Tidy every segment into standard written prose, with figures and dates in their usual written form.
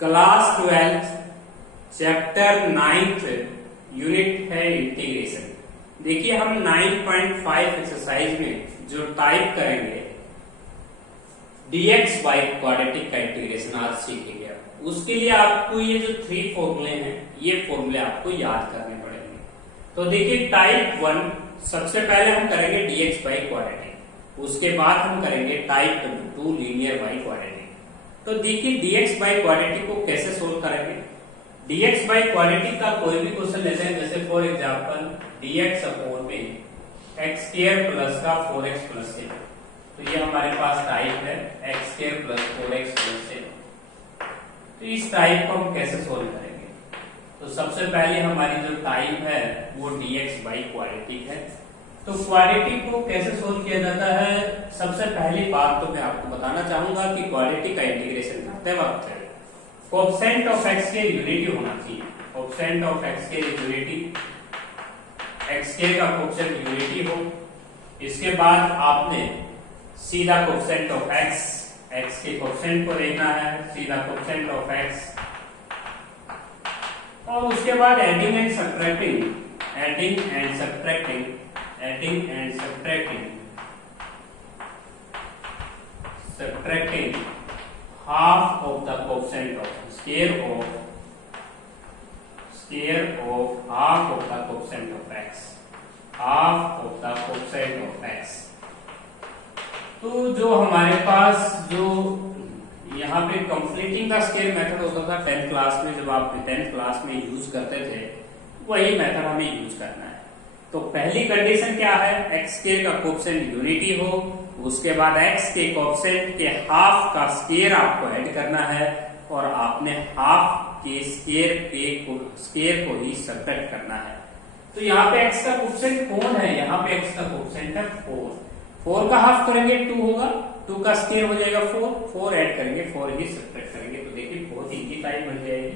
Class 12 chapter 9th unit है integration. देखिए हम 9.5 एक्सरसाइज में जो टाइप करेंगे dx बाई क्वाड्रेटिक का इंटीग्रेशन आज सीखेंगे। उसके लिए आपको ये जो 3 फॉर्मूले हैं ये फॉर्मूले आपको याद करने पड़ेंगे। तो देखिए टाइप 1 सबसे पहले हम करेंगे dx बाई क्वाड्रेटिक, उसके बाद हम करेंगे टाइप 2 लीनियर बाई क्वाड्रेटिक। तो देखिए dx बाई क्वाड्रेटिक को कैसे सोल्व करेंगे। dx बाई क्वाड्रेटिक का कोई भी क्वेश्चन लेते हैं, जैसे फॉर एग्जांपल dx अपॉन में x स्क्वायर प्लस का 4x प्लस से, तो ये हमारे पास टाइप है x square plus 4x plus से। तो इस टाइप को हम कैसे सोल्व करेंगे। तो सबसे पहले हमारी जो टाइप है वो dx बाई क्वाड्रेटिक है। तो क्वाड्रेटिक को कैसे सोल्व किया जाता है, सबसे पहली बात तो मैं आपको बताना चाहूंगा कि क्वाड्रेटिक का इंटीग्रेशन करते वक्त कोएफिशिएंट ऑफ x के यूनिटी होना चाहिए। कोएफिशिएंट ऑफ x के यूनिटी, x के का कोएफिशिएंट यूनिटी हो। इसके बाद आपने सीधा कोएफिशिएंट ऑफ x के कोएफिशिएंट को देखना है, सीधा कोएफिशिएंट ऑफ x, और उसके बाद adding and subtracting half of the coefficient of square of half of the coefficient of x। तो जो हमारे पास जो यहाँ पे कंप्लीटिंग द स्क्वायर मेथड होता था 10th क्लास में, जब आप 10th क्लास में यूज करते थे, वही मेथड हमें यूज करना है। तो पहली कंडीशन क्या है, x स्क्वायर का कोएफिशिएंट यूनिटी हो, उसके बाद x के कोएफिशिएंट के हाफ का स्क्वायर आपको ऐड करना है, और आपने हाफ के स्क्वायर को ही सब्ट्रैक्ट करना है। तो यहाँ पे x का कोएफिशिएंट कौन है, यहाँ पे x का कोएफिशिएंट है 4 का हाफ करेंगे 2 होगा, 2 का स्क्वायर हो जाएगा 4 ऐड करेंगे 4 ही सब्ट्रैक्ट करेंगे। तो देखिए बहुत इजी टाइप बन जाएगी।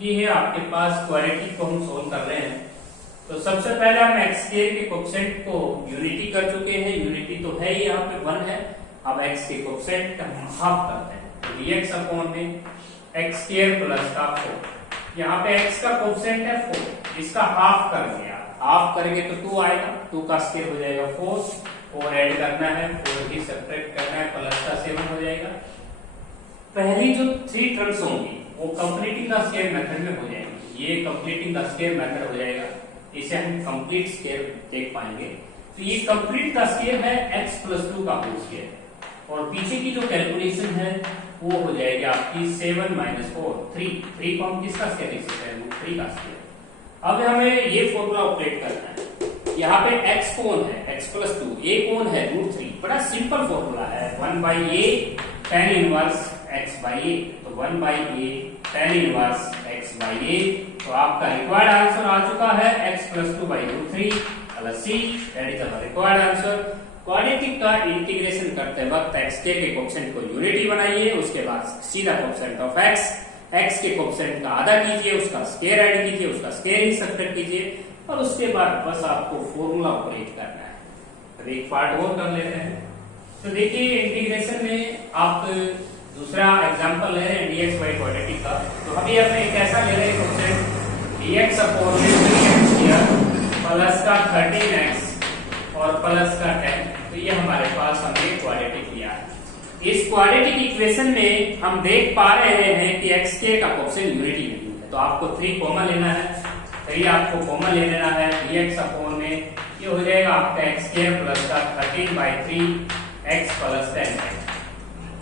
ये है आपके पास क्वाड्रेटिक को हम सोल्व कर रहे हैं। तो सबसे पहले हम x स्क्वायर के कोएफिशिएंट को यूनिटी कर चुके हैं, यूनिटी तो है ही यहाँ पे 1 है। अब x के कोएफिशिएंट का हाफ करते हैं, तो dx अपॉन में x स्क्वायर प्लस का 4, यहाँ पे x का कोएफिशिएंट है 4, इसका हाफ करेंगे आप, हाफ करेंगे तो 2 आएगा, 2 का स्क्वायर हो जाएगा 4 ऐड करना है, 4 ही सब्ट्रैक्ट करना है, प्लस का 7 हो जाएगा। पहली जो 3 टर्म्स होंगी वो कंप्लीटिंग द स्क्वायर मेथड में हो जाएंगी, ये कंप्लीटिंग द स्क्वायर मेथड हो जाएगा, इसे हम कंप्लीट स्क्वायर देख पाएंगे। तो ये कंप्लीट द स्क्वायर है x प्लस 2 का होल स्क्वायर, और पीछे की जो कैलकुलेशन है वो हो जाएगी आपकी 7 माइनस 3 को हम किसका स्क्वायर लिख सकते हैं, 3 का स्क्वायर। अब हमें ये फॉर्मूला ऑपरेट करना है। यहाँ पे x कौन है, x प्लस 2, a कौन है √3। बड़ा सिंपल फॉर्मूला है, 1 by a tan inverse x by a। तो 1 by a tan inverse x by a। तो आपका रिक्वायर्ड आंसर आ चुका है x plus 2 by √3 plus c, that is our required answer. Quadratic का इंटीग्रेशन करते वक्त x के कोएफिशिएंट को यूनिटी बनाइए, उसके बाद सीधा कोएफिशिएंट ऑफ x के कोएफिशिएंट का आधा कीजिए, उसका स्क्वायर ऐड कीजिए, उसका स्क्वायर ही सब्ट्रैक्ट कीजिए, और उसके बाद बस आपको फॉर्मूला ऑपरेट करना है। अब एक पार्ट और कर लेते हैं। तो देखिए इंटीग्रेशन में आप दूसरा एग्जांपल ले रहे हैं dx बाई क्वाड्रेटिक का। तो अभी हम एक ऐसा ले रहे हैं क्वेश्चन dx अपॉन में 3x स्क्वायर प्लस का 13x और प्लस का 10। तो ये हमारे पास हमने क्वाड्रेटिक लिया है। इस क्वाड्रेटिक इक्वेशन में हम देख पा रहे हैं कि x के का कोएफिशिएंट यूनिटी नहीं है, तो आपको 3 कॉमन लेना है, 3 आपको कॉमन ले लेना है। dx अपॉन में ये हो जाएगा आपका x स्क्वायर प्लस का 13 बाई 3 x प्लस 10।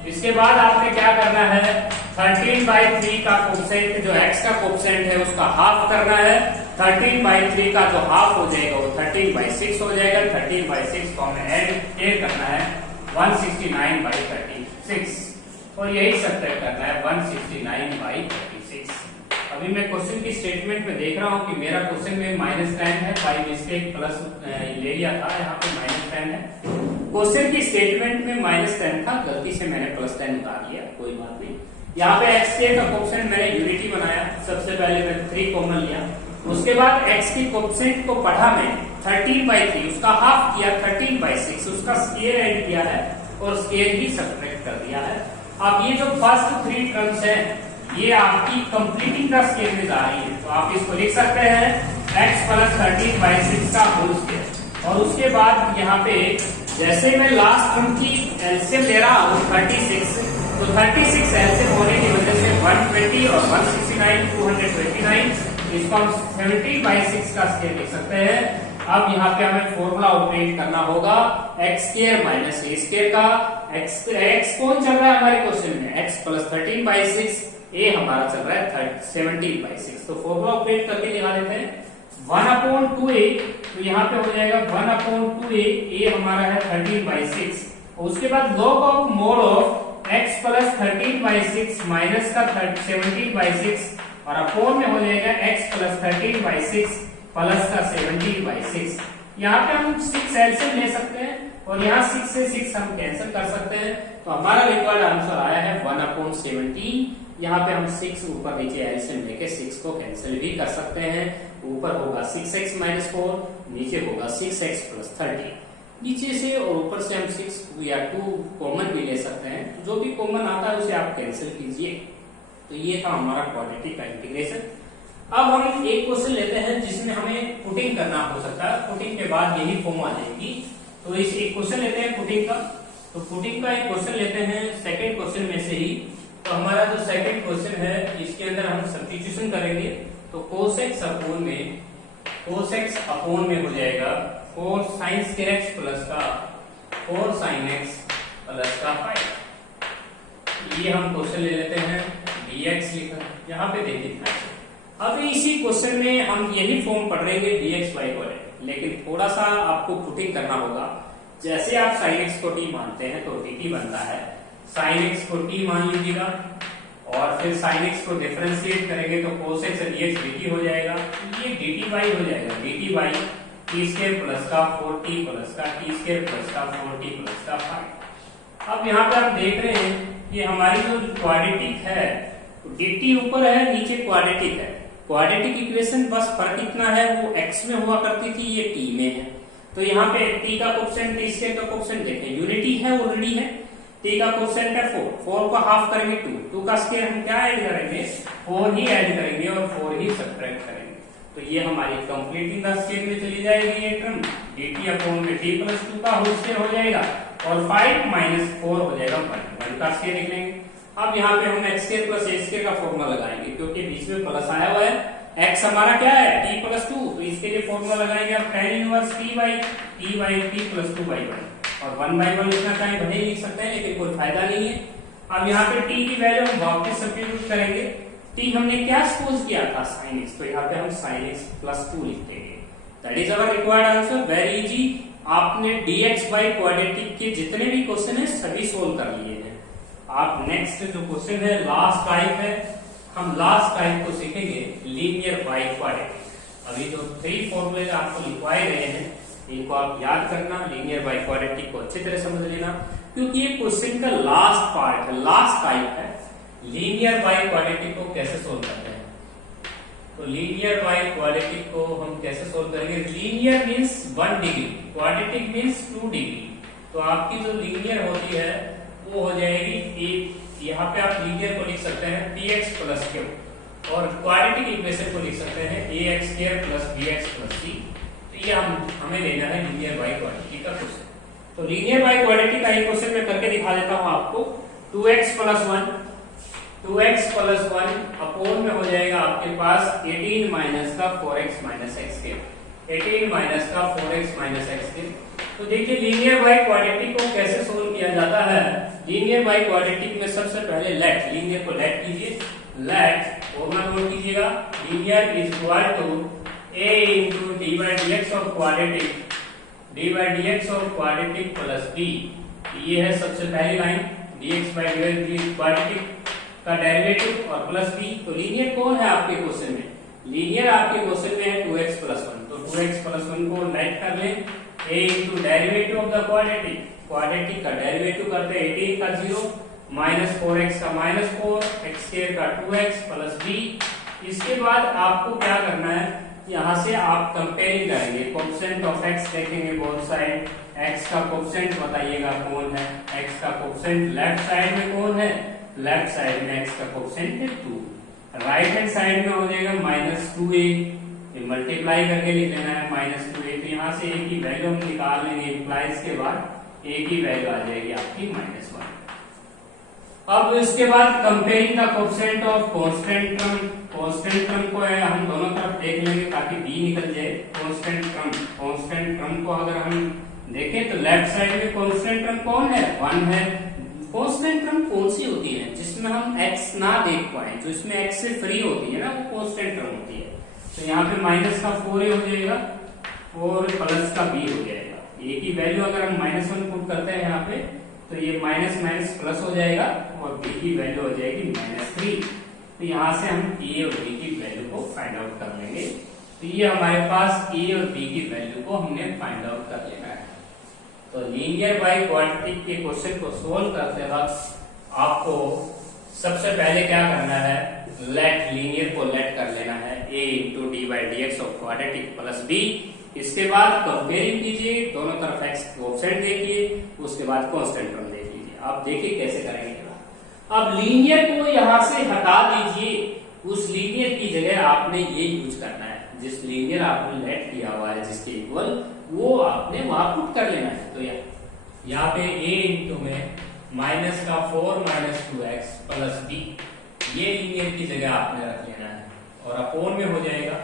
इसके बाद आपने क्या करना है, 13 बाई 3 का कोएफिशिएंट जो x का कोएफिशिएंट है उसका हाफ करना है। 13 बाई 3 का जो हाफ हो जाएगा वो 13 बाई 6 हो जाएगा। 13 बाई 6 को हमें ऐड करना है 169 बाई 36, और यही सब्ट्रैक्ट करना है 169 बाई 36। अभी मैं क्वेश्चन की स्टेटमेंट में देख रहा हूँ कि मेरा क्वेश्चन में -10 है, बाई मिस्टेक प्लस ले लिया था, यहाँ पे -10 है। क्वेश्चन की स्टेटमेंट में -10 था, गलती से मैंने +10 उतार लिया, कोई बात नहीं। यहाँ पे x के का कोएफिशिएंट मैंने यूनिटी बनाया, सबसे पहले मैंने 3 कॉमन लिया, उसके बाद x के कोएफिशिएंट को पढ़ा मैं 13 बाई 3, उसका हाफ किया 13 बाई 6, उसका स्क्वायर ऐड किया है और स्क्वायर ही सब्ट्रैक्ट कर दिया है। अब ये जो फर्स्ट 3 टर्म्स है ये आपकी कंप्लीटिंग का स्केयर में जा रही है, तो आप इसको लिख सकते हैं x प्लस 13/6 का होल स्केयर। और उसके बाद यहाँ पे जैसे मैं लास्ट टर्म की एलसीएम ले रहा हूँ 36, तो 36 एलसीएम होने की वजह से 120 और 169 229, इसको हम 70/6 का स्केयर लिख सकते हैं। अब यहाँ पे हमें फॉर्मूला ऑपरेट करना होगा एक्स स्केयर माइनस ए स्केयर का। एक्स कौन चल रहा है हमारे क्वेश्चन में, x प्लस 13/6, ए हमारा चल रहा है 17/6। तो फॉर्मूला ऑपरेट करके दिखा देते हैं 1/2a, तो यहाँ पे हो जाएगा 1/2a, ए हमारा है 13/6, और उसके बाद log of mode of x plus 13/6 minus का 17/6, और अपोन में हो जाएगा x प्लस 13/6 प्लस का 17/6। यहाँ पे हम 6 एलसीएम ले सकते हैं और यहाँ 6 से 6 हम कैंसिल कर सकते हैं, तो हमारा रिक्वायर्ड आंसर आया है 1/17। यहाँ पे हम 6 ऊपर नीचे एलसीएम लेके 6 को कैंसिल भी कर सकते हैं। ऊपर होगा 6x माइनस 4, नीचे होगा 6x प्लस 30। नीचे से और ऊपर से हम 6 या 2 कॉमन भी ले सकते हैं, जो भी कॉमन आता है उसे आप कैंसिल कीजिए। तो ये था हमारा क्वाड्रेटिक का इंटीग्रेशन। अब हम एक क्वेश्चन लेते हैं जिसमें हमें पुटिंग करना हो सकता है, पुटिंग के बाद यही फॉर्म आ जाएगी। तो इस एक क्वेश्चन लेते हैं पुटिंग का। तो पुटिंग का एक क्वेश्चन लेते हैं सेकंड क्वेश्चन में से ही। तो हमारा जो सेकंड क्वेश्चन है इसके अंदर हम सब्स्टिट्यूशन करेंगे, तो cos x अपोन में हो जाएगा 4 sin स्क्वायर x प्लस का 4 sin x प्लस का 5। ये हम क्वेश्चन ले लेते हैं, dx लिखा यहाँ पे दे दिखा है। अब इसी क्वेश्चन में हम यही फॉर्म पढ़ रहे हैं dx y को, लेकिन थोड़ा सा आपको पुटिंग करना होगा। जैसे आप sin x को t मानते हैं तो dt बनता है, sin x को t मान लीजिएगा, और फिर sin x को डिफरेंशिएट करेंगे तो cos x dx dt हो जाएगा। ये dt y हो जाएगा, dt y t square plus का 4t प्लस का t स्क्वायर प्लस का 4t प्लस का 5। अब यहाँ पे आप देख रहे हैं कि हमारी जो क्वाड्रेटिक है dt ऊपर है, नीचे क्वाड्रेटिक है। क्वाड्रेटिक इक्वेशन बस फर्क इतना है, वो x में हुआ करती थी, ये t में है। तो यहाँ पे t का कोएफिशिएंट t स्क्वायर का कोएफिशिएंट देखें, यूनिटी है ऑलरेडी है। t का कोएफिशिएंट है 4, 4 को हाफ करेंगे 2, 2 का स्क्वायर हम क्या ऐड करेंगे, 4 ही ऐड करेंगे और 4 ही सब्ट्रैक्ट करेंगे। तो ये हमारी कंप्लीटिंग द स्क्वायर में चली जाएगी ये टर्म, dt अपॉन में t प्लस 2 का होल स्क्वायर हो जाएगा, और 5 माइनस 4 हो जाएगा 1 का स्क्वायर लिख लेंगे। अब यहाँ पे हम x square plus a square का फॉर्मूला लगाएंगे, क्योंकि बीच में प्लस आया हुआ है। x हमारा क्या है t प्लस 2, तो इसके लिए फॉर्मूला लगाएंगे आप tan inverse t by t plus 2 by 1, और 1/1 लिखना चाहे भले ही लिख सकते हैं, लेकिन कोई फायदा नहीं है। अब यहाँ पे t की वैल्यू हम वापस सब्स्टिट्यूट करेंगे। t हमने क्या सपोज किया था sin x, तो यहाँ पे हम sin x प्लस 2 लिख देंगे। That is our required answer, very easy. आपने dx बाई क्वाड्रेटिक के जितने भी क्वेश्चन है सभी सोल्व कर लिए हैं। आप नेक्स्ट जो क्वेश्चन है लास्ट टाइप है, हम लास्ट टाइप को सीखेंगे लीनियर बाई क्वाड्रेटिक। अभी जो 3 फॉर्मूले आपको लिखवाए गए हैं इनको आप याद करना, लीनियर बाई क्वाड्रेटिक को अच्छी तरह समझ लेना, क्योंकि ये क्वेश्चन का लास्ट पार्ट है, लास्ट टाइप है। लीनियर बाई क्वाड्रेटिक को कैसे सोल्व करते हैं, तो लीनियर बाई क्वाड्रेटिक को हम कैसे सोल्व करेंगे। Linear means 1 degree, quadratic means 2 degree. तो आपकी जो लीनियर होती है वो हो जाएगी एक, यहाँ पे आप लीनियर को लिख सकते हैं px प्लस q, और क्वाड्रेटिक इक्वेशन को लिख सकते हैं ax square plus bx plus c। तो ये हमें लेना है लीनियर बाई क्वाड्रेटिक का क्वेश्चन। तो लीनियर बाई क्वाड्रेटिक का एक क्वेश्चन मैं करके दिखा देता हूँ आपको। 2x प्लस 1 अपोन में हो जाएगा आपके पास 18 माइनस का 4x माइनस x के, 18 माइनस का 4x माइनस x के। तो देखिए लीनियर बाई क्वाड्रेटिक को कैसे सोल्व किया जाता है। लीनियर बाई क्वाड्रेटिक में सबसे पहले लेट, लीनियर को लेट कीजिए, लेट फॉर्मूला नोट कीजिएगा, linear is equal to a into d by dx of quadratic, d by dx of quadratic plus b। ये है सबसे पहली line, dx by dx quadratic का डेरिवेटिव और प्लस b। तो लीनियर कौन है आपके क्वेश्चन में, लीनियर आपके क्वेश्चन में है 2x प्लस 1। तो 2x प्लस 1 को लेट कर लें, a into derivative of the quadratic, quadratic का डेरिवेटिव करते हैं 18 का 0 माइनस 4x का माइनस 4, x स्क्वायर का 2x प्लस b। इसके बाद आपको क्या करना है, यहाँ से आप कंपेयरिंग करेंगे, कोएफिशिएंट ऑफ x देखेंगे बोथ साइड, x का कोएफिशिएंट बताइएगा कौन है, x का कोएफिशिएंट लेफ्ट साइड में कौन है, लेफ्ट साइड में x का कोफिशिएंट है 2, राइट हैंड साइड में हो जाएगा -2a, ये मल्टीप्लाई करके लिख लेना है -2a, तो यहाँ से a की वैल्यू हम निकाल लेंगे, इंप्लाइज के बाद a की वैल्यू आ जाएगी आपकी -1। अब इसके बाद comparing the coefficient of constant term, constant term को है हम दोनों तरफ देख लेंगे ताकि b निकल जाए। कांस्टेंट टर्म को अगर हम देखें तो लेफ्ट साइड में कांस्टेंट टर्म कौन है, 1 है। कांस्टेंट टर्म कौन सी होती है जिसमें हम x ना देख पाए, जो इसमें x से फ्री होती है ना, वो कांस्टेंट टर्म होती है। तो यहाँ पे माइनस का 4a हो जाएगा और प्लस का b हो जाएगा। a की वैल्यू अगर हम -1 पुट करते हैं यहाँ पे तो ये माइनस माइनस प्लस हो जाएगा और b की वैल्यू हो जाएगी -3। तो यहाँ से हम a और b की वैल्यू को फाइंड आउट कर लेंगे। तो ये हमारे पास a और b की वैल्यू को हमने फाइंड आउट कर लेना है। तो लीनियर बाय क्वाड्रेटिक के क्वेश्चन को सोल्व करते वक्त आपको सबसे पहले क्या करना है, लेट लीनियर को लेट कर लेना है a into d by d x of quadratic plus b। इसके बाद कंपेयरिंग कीजिए, दोनों तरफ x कोएफिशिएंट देखिए, उसके बाद कांस्टेंट टर्म देख लीजिए। आप देखिए कैसे करेंगे। अब लीनियर को यहां से हटा दीजिए, उस लीनियर की जगह आपने ये यूज करना है, जिस लीनियर आपने लेट किया हुआ है जिसके इक्वल, वो आपने वहां पुट कर लेना है। तो यहाँ पे a इंटू में माइनस का 4 माइनस 2x प्लस b, ये लीनियर की जगह आपने रख लेना है और अपोन में हो जाएगा।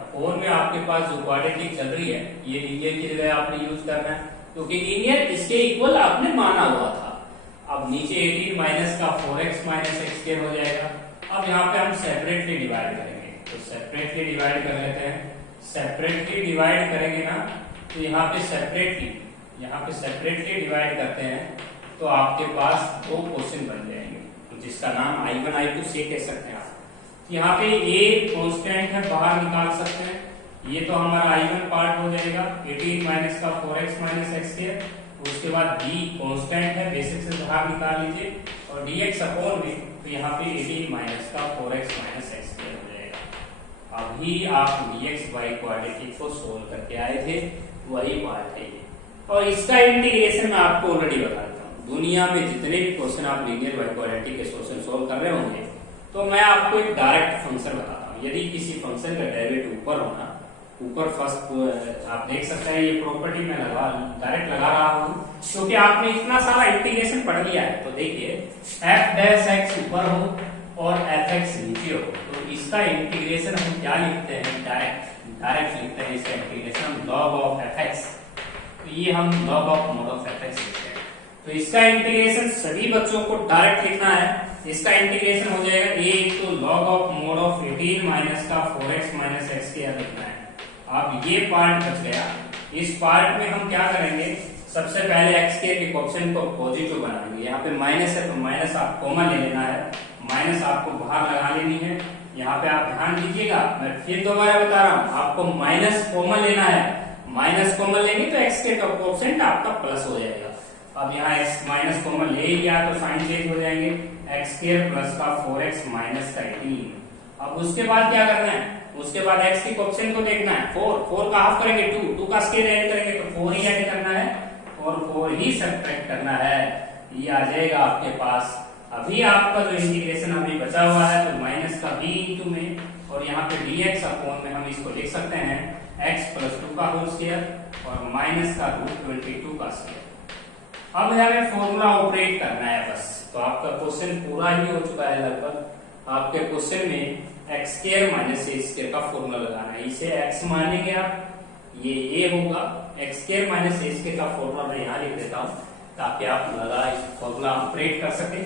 अपोन में आपके पास जो क्वाड्रेटिक चल रही है ये लीनियर की जगह आपने यूज करना है, क्योंकि लीनियर इसके इक्वल आपने माना हुआ था। अब नीचे 18 माइनस का 4x माइनस x स्क्वायर हो जाएगा। अब यहाँ पे हम सेपरेटली डिवाइड करेंगे, तो सेपरेटली डिवाइड कर लेते हैं। सेपरेटली डिवाइड करेंगे ना, तो यहाँ पे सेपरेटली डिवाइड करते हैं तो आपके पास दो क्वेश्चन बन जाएंगे, जिसका नाम I1 I2 से कह सकते हैं आप। यहाँ पे a कांस्टेंट है, बाहर निकाल सकते हैं, ये तो हमारा I1 पार्ट हो जाएगा 18 माइनस का 4x माइनस x स्क्वायर। उसके बाद b कांस्टेंट है, बेसिक से बाहर निकाल लीजिए और dx अपॉन में, तो यहाँ पे 18 माइनस का 4x माइनस x स्क्वायर हो जाएगा। अभी आप dx बाई क्वाड्रेटिक को सोल्व करके आए थे, वही पार्ट है ये। और इसका इंटीग्रेशन मैं आपको ऑलरेडी बता देता हूँ। दुनिया में जितने भी क्वेश्चन आप लीनियर बाई क्वाड्रेटिक के क्वेश्चन सोल्व कर रहे होंगे, तो मैं आपको एक डायरेक्ट फंक्शन बताता हूँ। यदि किसी फंक्शन का डेरिवेटिव ऊपर होना, ऊपर फर्स्ट आप देख सकते हैं, ये प्रॉपर्टी मैं डायरेक्ट लगा रहा हूँ क्योंकि आपने इतना सारा इंटीग्रेशन पढ़ लिया है। तो देखिए f डैश x ऊपर हो और fx नीचे हो, तो इसका इंटीग्रेशन हम क्या लिखते हैं, डायरेक्ट लिखते हैं इसका इंटीग्रेशन हम log ऑफ fx। तो ये हम log of mode of fx लिखते हैं। तो इसका इंटीग्रेशन सभी बच्चों को डायरेक्ट लिखना है। इसका इंटीग्रेशन हो जाएगा a into log of mode of 18 minus का 4x माइनस x स्क्वायर लिखना है। अब ये पार्ट बच गया। इस पार्ट में हम क्या करेंगे, सबसे पहले x के कोएफिशिएंट को पॉजिटिव बनाएंगे। यहाँ पे माइनस है तो माइनस आप कॉमन ले लेना है, माइनस आपको बाहर लगा लेनी है। यहाँ पे आप ध्यान दीजिएगा, मैं फिर दोबारा बता रहा हूँ, आपको माइनस कॉमन लेना है। माइनस कॉमन लेंगे तो x के कोएफिशिएंट आपका प्लस हो जाएगा। अब यहाँ x माइनस कॉमन ले लिया तो साइन चेंज हो जाएंगे, x स्क्वायर प्लस का 4x माइनस का 18। अब उसके बाद क्या करना है, उसके बाद x की कोएफिशिएंट को देखना है। 4 का हाफ करेंगे 2 का स्क्वायर ऐड करेंगे तो 4 ही ऐड करना है और 4 ही सब्ट्रैक्ट करना है। ये आ जाएगा आपके पास। अभी आपका जो इंटीग्रेशन अभी बचा हुआ है तो माइनस का b इंटू में और यहाँ पे dx अपॉन में हम इसको लिख सकते हैं x प्लस 2 का होल स्क्वायर और माइनस का √22 का स्क्वायर। अब हमें फॉर्मूला ऑपरेट करना है बस। तो आपका क्वेश्चन पूरा ही हो चुका है लगभग। आपके क्वेश्चन में x square minus a square का फॉर्मूला लगाना है। इसे x मानेंगे आप, ये a होगा। x square minus a square का फॉर्मूला मैं यहाँ लिख देता हूँ ताकि आप लगा इस फॉर्मूला ऑपरेट कर सके।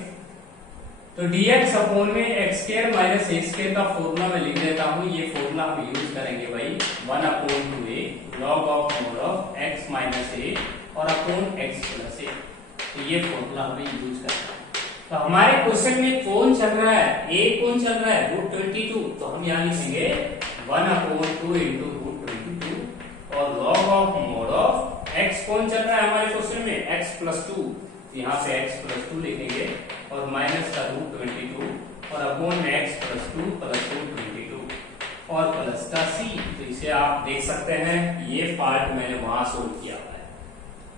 तो dx अपॉन में x square minus a square का फॉर्मूला मैं लिख देता हूँ। ये फॉर्मूला हम यूज करेंगे भाई 1/2a log of mode of x minus a और अपॉन x प्लस a। तो ये फॉर्मूला हमें यूज करना है। तो हमारे क्वेश्चन में कौन चल रहा है, a कौन चल रहा है, √22। तो हम यहाँ लिखेंगे 1/2 इंटू √22 और log of mode of x कौन चल रहा है हमारे क्वेश्चन में, x प्लस 2। यहाँ पे x प्लस 2 लिखेंगे और माइनस का √22 और अपॉन में x प्लस 2 प्लस √22 और प्लस का c। तो इसे आप देख सकते हैं, ये पार्ट मैंने वहां सोल्व किया हुआ है।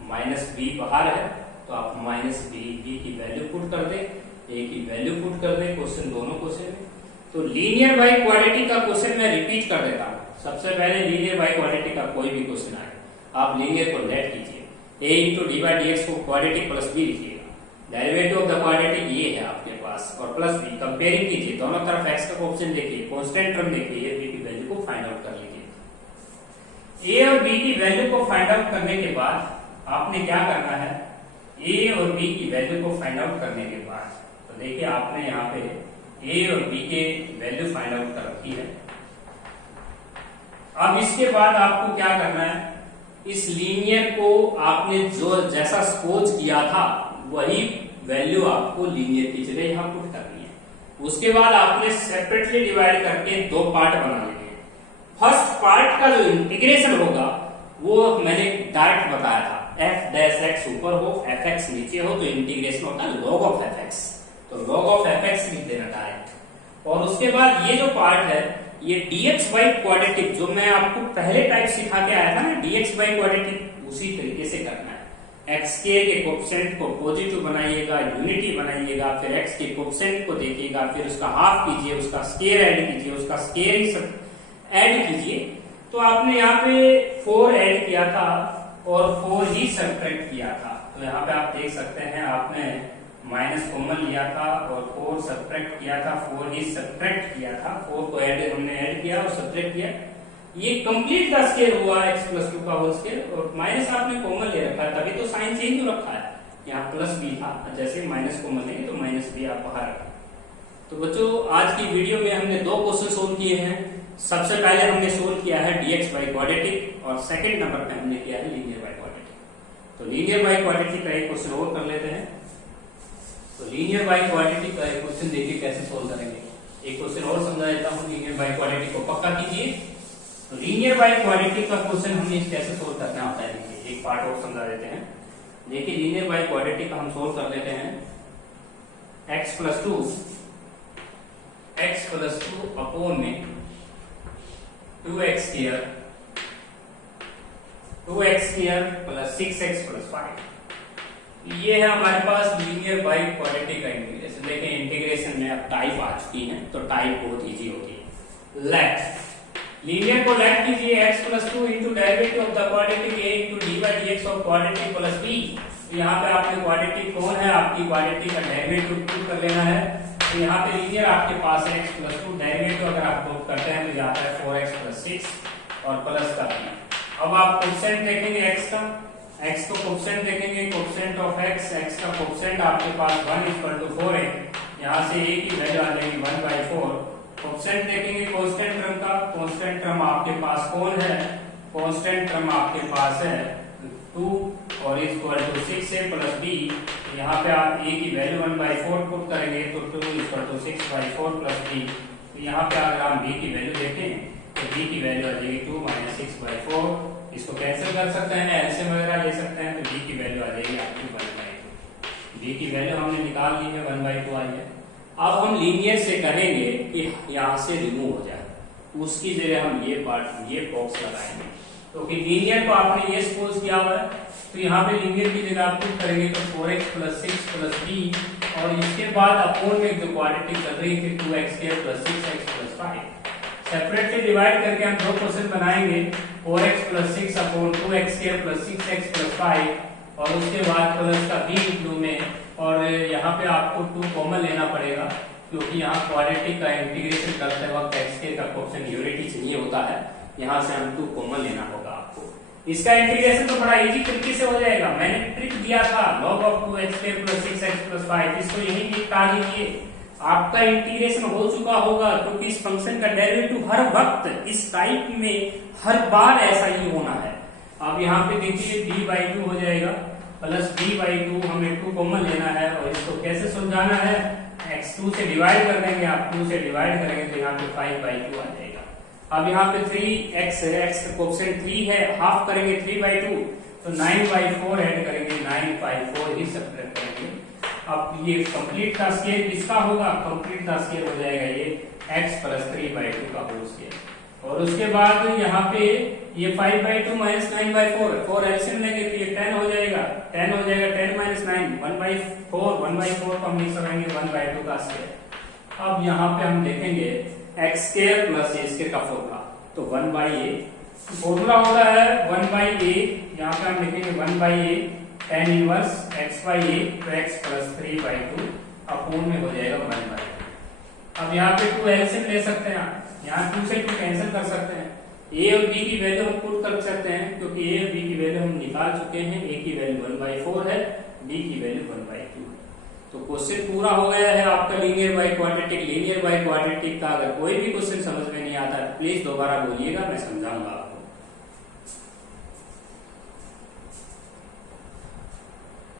माइनस b बाहर है तो आप माइनस b की वैल्यू पुट कर दे ए की वैल्यू पुट कर दे, क्वेश्चन दोनों क्वेश्चन में। तो लीनियर बाई क्वाड्रेटिक का क्वेश्चन मैं रिपीट कर देता हूँ। सबसे पहले लीनियर बाई क्वाड्रेटिक का कोई भी क्वेश्चन आए, आप लीनियर को लेट कीजिए, a into d by d x को क्वाड्रेटिक प्लस बी लिखिएगा, डेरिवेटिव ऑफ द क्वाड्रेटिक ये है आपके पास, और प्लस बी कंपेयरिंग कीजिए, दोनों तरफ एक्स का कोएफिशिएंट देखिए, कांस्टेंट टर्म देखिए, बी की वैल्यू को फाइंड आउट कर लीजिए। ए और बी की वैल्यू को फाइंड आउट करने के बाद आपने क्या करना है, ए और बी की वैल्यू को फाइंड आउट करने के बाद तो देखिए आपने यहाँ पे ए और बी के वैल्यू फाइंड आउट कर रखी है। अब इसके बाद आपको क्या करना है, इस लीनियर को आपने जो जैसा सपोज किया था वही वैल्यू आपको लीनियर की जगह यहाँ पुट करनी है। उसके बाद आपने सेपरेटली डिवाइड करके दो पार्ट बना लेंगे। फर्स्ट पार्ट का जो इंटीग्रेशन होगा वो मैंने डायरेक्ट बताया था, एफ डैश एक्स ऊपर हो एफ एक्स नीचे हो तो इंटीग्रेशन होता है log ऑफ एफ एक्स, तो log ऑफ एफ एक्स लिख देना डायरेक्ट। और उसके बाद ये जो पार्ट है ये dx बाई क्वाड्रेटिक, जो मैं आपको पहले टाइप सिखा के आया था ना dx बाई क्वाड्रेटिक, उसी तरीके से करना है। एक्स के कोएफिशिएंट को पॉजिटिव बनाइएगा, यूनिटी बनाइएगा, फिर एक्स के कोएफिशिएंट को देखिएगा, फिर उसका हाफ कीजिए, उसका स्क्वायर ऐड कीजिए, उसका स्क्वायर ऐड कीजिए। तो आपने यहाँ पे 4 ऐड किया था और 4 ही सब्ट्रैक्ट किया था, तो यहाँ पे आप देख सकते हैं आपने माइनस कॉमन लिया था और 4 सब्ट्रैक्ट किया था, 4 ही सब्ट्रैक्ट किया था, 4 को हमने ऐड किया और सब्ट्रैक्ट किया। ये कंप्लीट का स्क्वायर हुआ x प्लस 2 का होल स्क्वायर, और माइनस आपने कॉमन ले रखा है तभी तो साइन चेंज हो रखा है, यहाँ प्लस बी था, जैसे माइनस कॉमन लेंगे तो माइनस बी आप बाहर रखें। तो बच्चों आज की वीडियो में हमने दो क्वेश्चन सोल्व किए हैं। सबसे पहले हमने सोल्व किया है dx बाई क्वाड्रेटिक और सेकंड नंबर पे हमने किया है लीनियर बाई क्वाड्रेटिक। तो लीनियर बाई क्वाड्रेटिक का एक क्वेश्चन और कर लेते हैं। तो लीनियर बाई क्वाड्रेटिक का एक क्वेश्चन देखिए कैसे सोल्व करेंगे। एक क्वेश्चन और समझा देता हूँ, लीनियर बाई क्वाड्रेटिक को पक्का कीजिए। तो लीनियर बाई क्वाड्रेटिक का क्वेश्चन हमने कैसे सोल्व करना होता है, देखिए एक पार्ट और समझा देते हैं। देखिए लीनियर बाई क्वाड्रेटिक का हम सोल्व कर लेते हैं, x प्लस 2 अपॉन में 2x square plus 6x plus 5, ये है हमारे पास लीनियर बाई क्वाड्रेटिक का इंटीग्रेशन। देखें इंटीग्रेशन में अब टाइप आ चुकी है तो टाइप बहुत इजी होती है। लेट लीनियर को लेट कीजिए, x plus 2 into derivative of the quadratic a into d by d x of quadratic plus b। तो यहाँ पे आपने क्वाड्रेटिक कौन है, आपकी क्वाड्रेटिक का डेरिवेटिव पुट कर लेना है। तो यहाँ पे लीनियर आपके पास है x प्लस 2, डेरिवेटिव अगर आप पुट करते हैं तो यहाँ पे 4x प्लस 6 और प्लस का b। अब आप कोएफिशिएंट देखेंगे x का, x को कोएफिशिएंट देखेंगे, कोएफिशिएंट ऑफ x का कोएफिशिएंट आपके पास 1 इक्वल टू 4 है, यहाँ से a की वैल्यू आ जाएगी 1/4। कोएफिशिएंट देखेंगे कांस्टेंट टर्म का, कांस्टेंट टर्म आपके पास कौन है, कांस्टेंट टर्म आपके पास है 2 और इक्वल टू 6 है प्लस b। यहाँ पे आप a की वैल्यू 1/4 पुट करेंगे तो 2 इक्वल टू 6/4 प्लस b। तो यहाँ पे अगर हम b की वैल्यू देखें तो b की वैल्यू आ जाएगी 2 माइनस 6/4। इसको कैंसिल कर सकते हैं, एलसीएम वगैरह ले सकते हैं, तो b की वैल्यू आ जाएगी आपकी 1/2। b की वैल्यू हमने निकाल ली है, 1/2 आई है। अब हम लीनियर से करेंगे कि यहाँ से रिमूव हो जाए, उसकी जगह हम ये बॉक्स लगाएंगे। तो कि लीनियर को आपने ये सपोज किया हुआ है, तो यहाँ पे लीनियर की जगह आप पुट करेंगे तो 4x प्लस 6 प्लस b, और इसके बाद अपॉन में जो क्वाड्रेटिक कर रही है 2x square plus 6x plus 5। Separately divide करके हम दो क्वेश्चन बनाएंगे, 4x plus 6 upon 2x square plus 6x plus 5, और उसके बाद प्लस का b इंटू में, और यहाँ पे आपको 2 कॉमन लेना पड़ेगा क्योंकि यहाँ क्वाड्रेटिक का इंटीग्रेशन करते वक्त x स्क्वायर का कोएफिशिएंट यूनिटी चाहिए होता है, यहाँ से हम 2 कॉमन लेना होगा आपको। इसका इंटीग्रेशन तो बड़ा इजी तरीके से हो जाएगा, मैंने ट्रिक दिया था log of 2x square plus 6x plus 5, इसको यही निपटा लीजिए, आपका इंटीग्रेशन हो चुका होगा। क्योंकि इस फंक्शन का डेरिवेटिव हर वक्त इस टाइप में हर बार ऐसा ही होना है। अब यहाँ पे देखिए b/2 हो जाएगा प्लस b/2, हमें 2 कॉमन लेना है और इसको कैसे सुलझाना है, x2 से डिवाइड कर देंगे, आप 2 से डिवाइड करेंगे तो यहाँ पे 5/2 आ जाएगा। अब यहाँ पे 3x है, x का कोएफिशिएंट 3 है, हाफ करेंगे 3/2 तो 9/4 ऐड करेंगे, 9/4 ही सब्ट्रैक्ट करेंगे। अब ये कंप्लीट का स्क्वायर किसका होगा, कंप्लीट का स्क्वायर हो जाएगा ये x प्लस 3/2 का होल स्क्वायर। और उसके बाद यहाँ पे ये 5/2 माइनस 9/4 4 एलसीएम लेंगे तो ये 10 हो जाएगा 10 माइनस 9 1/4 1/4 को हम लिख सकेंगे 1/2 का स्क्वायर। अब यहाँ पे हम देखेंगे एक्स स्क्वायर प्लस ए स्क्वायर का फॉर्मूला, तो 1/a फॉर्मूला होता है 1/a, यहाँ पे हम लिखेंगे 1/a tan इनवर्स x/a तो x प्लस 3/2 अपोन में हो जाएगा 1/2। अब यहाँ पे 2 एलसीएम ले सकते हैं, यहाँ 2 से 2 कैंसिल कर सकते हैं, a और b की वैल्यू हम पुट कर सकते हैं क्योंकि a और b की वैल्यू हम निकाल चुके हैं, a की वैल्यू 1/4 है, b की वैल्यू 1/2 है। तो क्वेश्चन पूरा हो गया है आपका linear by quadratic. Linear by quadratic का अगर कोई भी क्वेश्चन समझ में नहीं आता है प्लीज दोबारा बोलिएगा, मैं समझाऊंगा आपको।